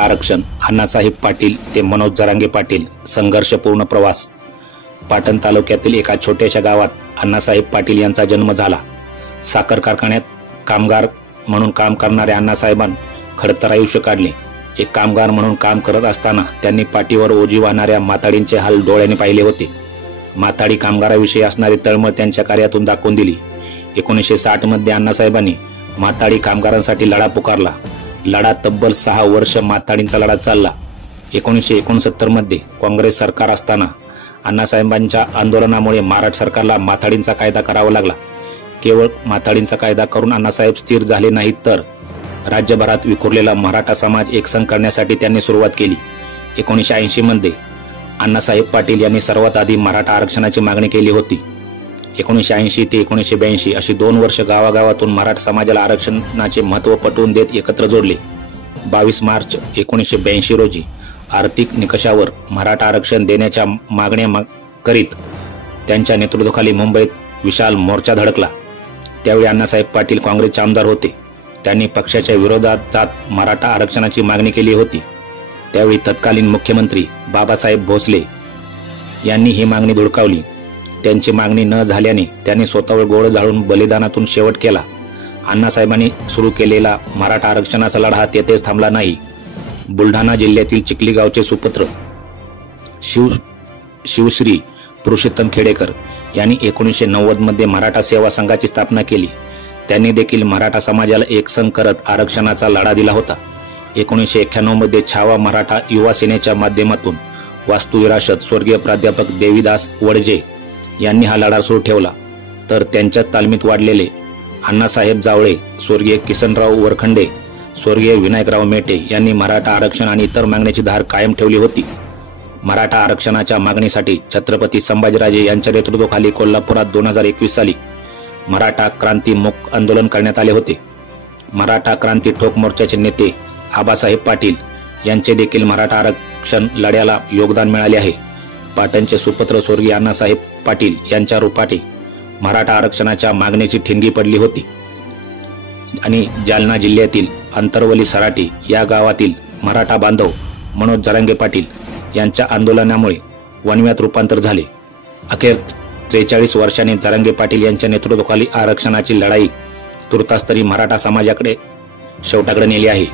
आरक्षण अण्णासाहेब पाटील ते मनोज जरांगे पाटील संघर्षपूर्ण प्रवास। पाटण तालुक्यातील एका छोट्याशा गावात अण्णासाहेब पाटील यांचा जन्म झाला। साखर कारखान्यात कामगार म्हणून काम करणाऱ्या अण्णासाहेबांनी खडतर आयुष्य काढले। एक कामगार म्हणून काम करत असताना त्यांनी पाठीवर ओझी वाहणाऱ्या माताडींचे हाल डोळ्याने पाहिले होते। माताडी कामगाराविषयी असणारी तळमळ त्यांच्या कार्यातून दाखवून दिली। 1960 मध्ये अण्णासाहेबांनी माताडी कामगारांसाठी लढा पुकारला। लढा तब्बल 6 वर्ष माताडींचा लढा चालला। 1969 मध्ये काँग्रेस सरकार असताना अण्णासाहेबांच्या आंदोलनामुळे महाराष्ट्र सरकारला माताडींचा कायदा करावा लागला। केवळ माताडींचा कायदा करून अण्णासाहेब स्थिर झाले नाहीत, तर राज्यभरात विखुरलेला मराठा समाज एकसंघ करण्यासाठी त्यांनी सुरुवात केली। 1980 मध्ये अण्णासाहेब पाटील यांनी सर्वात आधी मराठा आरक्षणाची मागणी केली होती। 1980 ते 1982 अशी 2 वर्ष गावागावातून मराठा समाजाला आरक्षणाचे महत्त्व पटवून देत एकत्र जोडले। 22 मार्च 1982 रोजी आर्थिक निकषावर मराठा आरक्षण देण्याच्या मागण्या करीत त्यांच्या नेतृत्वाखाली मुंबईत विशाल मोर्चा धडकला। त्यावेळी अण्णासाहेब पाटील काँग्रेसचे आमदार होते। त्यांनी पक्षाच्या विरोधात जात मराठा आरक्षणाची मागणी केली होती। त्यावेळी तत्कालीन मुख्यमंत्री बाबासाहेब भोसले यांनी ही मागणी धुडकावली। त्यांची मागणी न झाल्याने त्यांनी स्वतःवर गोळ झाडून बलिदानातून शेवट केला। अण्णासाहेबांनी सुरू केलेला मराठा आरक्षणाचा लढा तेथेच थांबला नाही। बुलढाणा जिल्ह्यातील चिखली गावचे सुपुत्र शिवश्री पुरुषोत्तम खेडेकर यांनी 1990 मध्ये मराठा सेवा संघाची स्थापना केली। त्यांनी देखील मराठा समाजाला एकसंघ करत आरक्षणाचा लढा दिला होता। 1991 मध्ये छावा मराठा युवा सेनेच्या माध्यमातून वास्तू विरासत स्वर्गीय प्राध्यापक देवीदास वडजे यांनी हा लढा सुरू ठेवला, तर त्यांच्या तालमीत वाढलेले अण्णासाहेब जावळे, स्वर्गीय किसनराव वरखंडे, स्वर्गीय विनायकराव मेटे यांनी मराठा आरक्षण आणि इतर मागण्याची धार कायम ठेवली होती। मराठा आरक्षणाच्या मागणीसाठी छत्रपती संभाजीराजे यांच्या नेतृत्वाखाली कोल्हापुरात 2021 साली मराठा क्रांती मूक आंदोलन करण्यात आले होते। मराठा क्रांती ठोक मोर्चाचे नेते आबासाहेब पाटील यांचे देखील मराठा आरक्षण लढ्याला योगदान मिळाले आहे। पाटणचे सुपुत्र स्वर्गीय अण्णासाहेब पाटील यांच्या रूपाने मराठा आरक्षणाच्या मागणीची ठिणगी पडली होती आणि जालना जिल्ह्यातील अंतरवली सराटी या गावातील मराठा बांधव मनोज जरांगे पाटील यांच्या आंदोलनामुळे वणव्यात रूपांतर झाले। अखेर 43 वर्षांनी जरांगे पाटील यांच्या नेतृत्वाखाली आरक्षणाची लढाई तुर्तास तरी मराठा समाजाकडे शेवटाकडे नेली आहे।